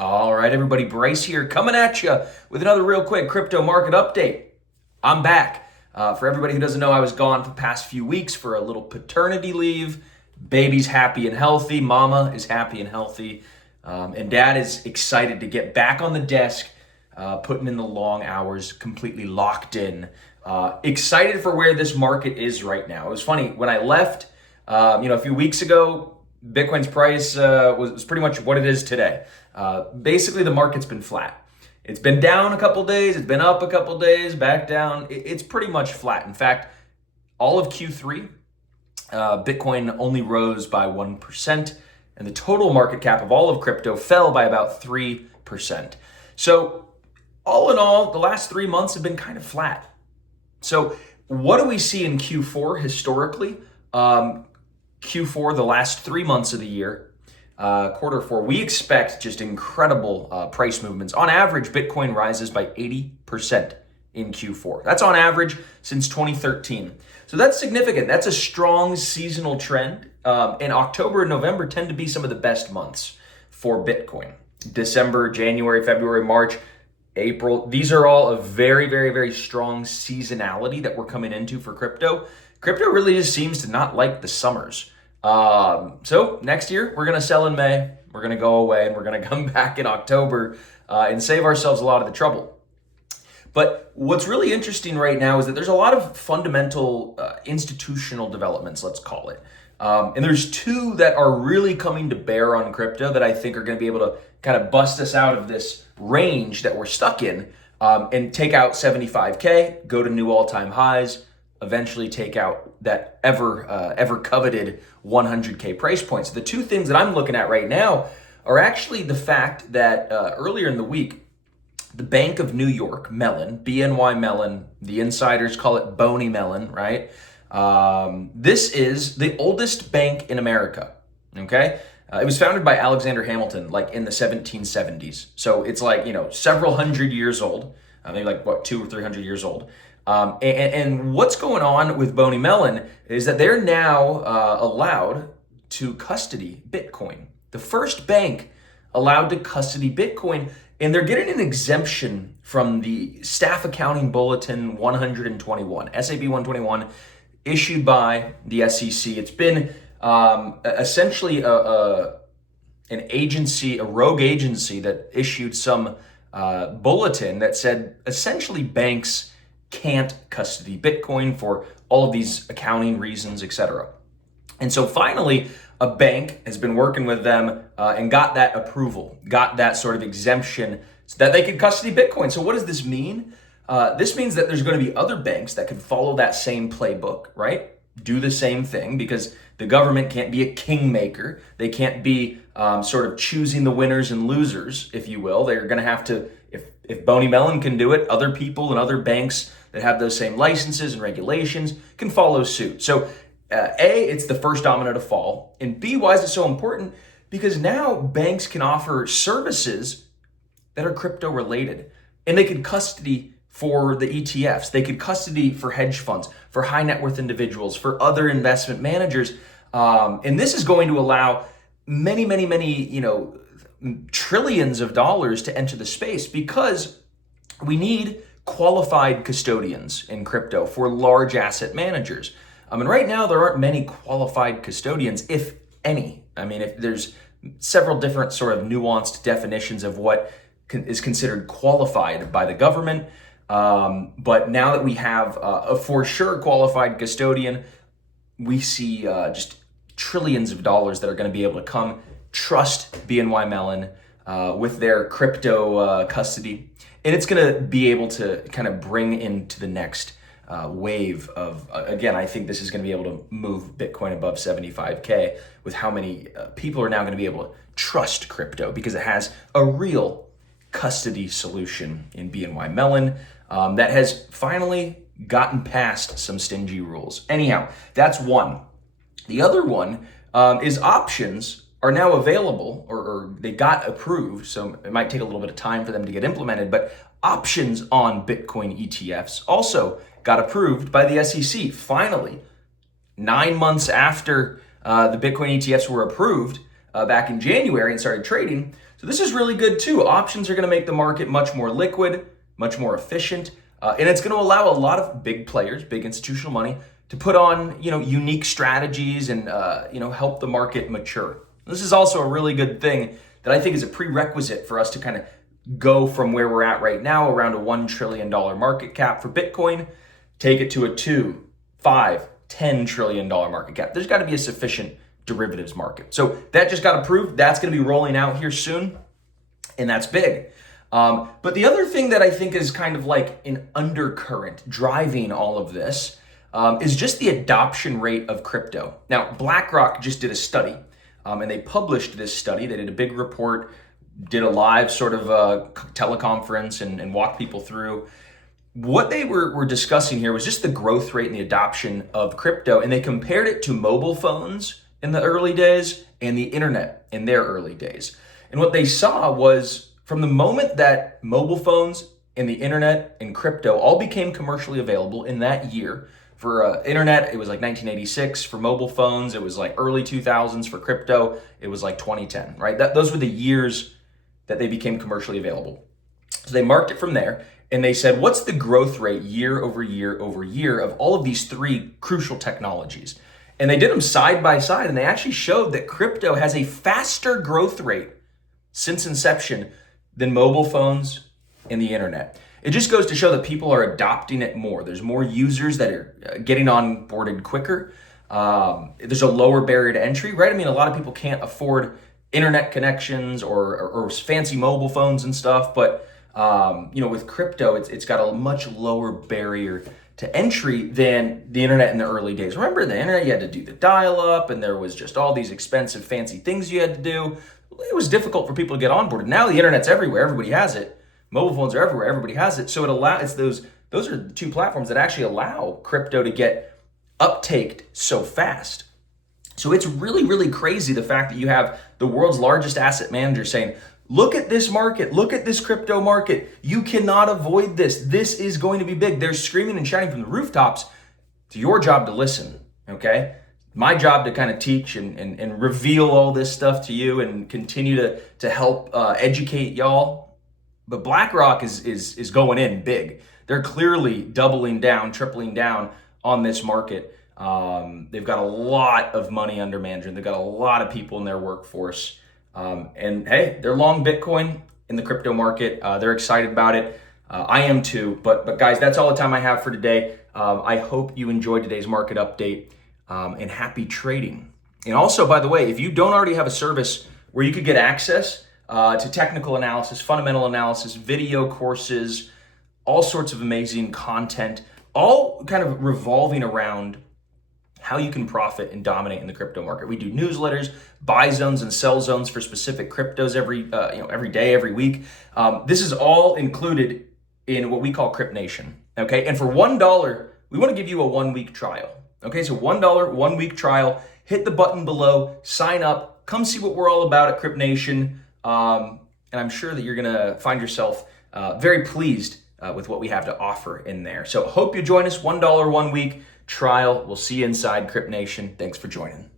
All right, everybody, Bryce here coming at you with another real quick crypto market update. I'm back. For everybody who doesn't know, I was gone for the past few weeks for a little paternity leave. Baby's happy and healthy. Mama is happy and healthy. And dad is excited to get back on the desk, putting in the long hours, completely locked in. Excited for where this market is right now. It was funny, when I left, a few weeks ago, Bitcoin's price was pretty much what it is today. Basically, the market's been flat. It's been down a couple days, it's been up a couple days, back down. It's pretty much flat. In fact, all of Q3, Bitcoin only rose by 1%, and the total market cap of all of crypto fell by about 3%. So, all in all, the last 3 months have been kind of flat. So, what do we see in Q4 historically? Q4, the last 3 months of the year, quarter four, we expect just incredible price movements. On average, Bitcoin rises by 80% in Q4. That's on average since 2013. So that's significant. That's a strong seasonal trend. And October and November tend to be some of the best months for Bitcoin. December, January, February, March, April, these are all a very, very, very strong seasonality that we're coming into for crypto. Crypto really just seems to not like the summers. So next year, we're going to sell in May, we're going to go away, and we're going to come back in October and save ourselves a lot of the trouble. But what's really interesting right now is that there's a lot of fundamental institutional developments, let's call it. And there's two that are really coming to bear on crypto that I think are going to be able to kind of bust us out of this range that we're stuck in and take out 75K, go to new all-time highs, eventually take out that ever coveted 100K price points. The two things that I'm looking at right now are actually the fact that earlier in the week, the Bank of New York, Mellon, BNY Mellon, the insiders call it Boney Mellon, right? This is the oldest bank in America, okay? It was founded by Alexander Hamilton, like in the 1770s. So it's like, several hundred years old. Maybe like, 200 or 300 years old. And what's going on with Boney Mellon is that they're now allowed to custody Bitcoin. The first bank allowed to custody Bitcoin, and they're getting an exemption from the Staff Accounting Bulletin 121, SAB 121, issued by the SEC. It's been essentially an agency, a rogue agency that issued some bulletin that said essentially banks can't custody Bitcoin for all of these accounting reasons, etc. And so finally, a bank has been working with them and got that approval, got that sort of exemption so that they could custody Bitcoin. So what does this mean? This means that there's going to be other banks that could follow that same playbook, right? Do the same thing, because the government can't be a kingmaker. They can't be sort of choosing the winners and losers, if you will. They're going to have to, if Boney Mellon can do it, other people and other banks that have those same licenses and regulations can follow suit. So A, it's the first domino to fall. And B, why is it so important? Because now banks can offer services that are crypto related. And they can custody for the ETFs. They could custody for hedge funds, for high net worth individuals, for other investment managers. And this is going to allow many, trillions of dollars to enter the space, because we need qualified custodians in crypto for large asset managers. And right now, there aren't many qualified custodians, if any. If there's several different sort of nuanced definitions of what is considered qualified by the government. But now that we have a for sure qualified custodian, we see just trillions of dollars that are going to be able to come trust BNY Mellon with their crypto custody. And it's going to be able to kind of bring into the next wave of, again, I think this is going to be able to move Bitcoin above 75K with how many people are now going to be able to trust crypto, because it has a real custody solution in BNY Mellon that has finally gotten past some stingy rules. Anyhow, that's one. The other one is options are now available, or they got approved, so it might take a little bit of time for them to get implemented, but options on Bitcoin ETFs also got approved by the SEC. Finally, 9 months after the Bitcoin ETFs were approved back in January and started trading. So this is really good too. Options are going to make the market much more liquid, much more efficient, and it's going to allow a lot of big players, big institutional money, to put on unique strategies and help the market mature. This is also a really good thing that I think is a prerequisite for us to kind of go from where we're at right now, around a $1 trillion market cap for Bitcoin, take it to a 2, 5, $10 trillion market cap. There's got to be a sufficient derivatives market. So that just got approved. That's going to be rolling out here soon, and that's big. But the other thing that I think is kind of like an undercurrent driving all of this is just the adoption rate of crypto. Now, BlackRock just did a study, and they published this study. They did a big report, did a live sort of teleconference and walked people through. What they were discussing here was just the growth rate and the adoption of crypto, and they compared it to mobile phones in the early days and the internet in their early days. And what they saw was from the moment that mobile phones and the internet and crypto all became commercially available in that year. For internet, it was like 1986. For mobile phones, it was like early 2000s. For crypto, it was like 2010, right? Those were the years that they became commercially available. So they marked it from there, and they said, what's the growth rate year over year over year of all of these three crucial technologies? And they did them side by side, and they actually showed that crypto has a faster growth rate since inception than mobile phones and the internet. It just goes to show that people are adopting it more. There's more users that are getting onboarded quicker. There's a lower barrier to entry, right? I mean, a lot of people can't afford internet connections or fancy mobile phones and stuff, but with crypto, it's got a much lower barrier to entry than the internet in the early days. Remember, the internet, you had to do the dial-up, and there was just all these expensive, fancy things you had to do. It was difficult for people to get onboarded. Now the internet's everywhere; everybody has it. Mobile phones are everywhere; everybody has it. So those are the two platforms that actually allow crypto to get uptaked so fast. So it's really, really crazy the fact that you have the world's largest asset manager saying, look at this market. Look at this crypto market. You cannot avoid this. This is going to be big. They're screaming and shouting from the rooftops. It's your job to listen, okay? My job to kind of teach and reveal all this stuff to you and continue to help educate y'all. But BlackRock is going in big. They're clearly doubling down, tripling down on this market. They've got a lot of money under management. They've got a lot of people in their workforce. And hey, they're long Bitcoin in the crypto market. They're excited about it. I am too. But guys, that's all the time I have for today. I hope you enjoyed today's market update, and happy trading. And also, by the way, if you don't already have a service where you could get access to technical analysis, fundamental analysis, video courses, all sorts of amazing content, all kind of revolving around how you can profit and dominate in the crypto market. We do newsletters, buy zones and sell zones for specific cryptos every day, every week. This is all included in what we call Crypt Nation. Okay, and for $1, we want to give you a 1-week trial. Okay, so $1 1-week trial. Hit the button below, sign up, come see what we're all about at Crypt Nation, and I'm sure that you're gonna find yourself very pleased with what we have to offer in there. So hope you join us. $1 1 week trial. We'll see you inside Crypt Nation. Thanks for joining.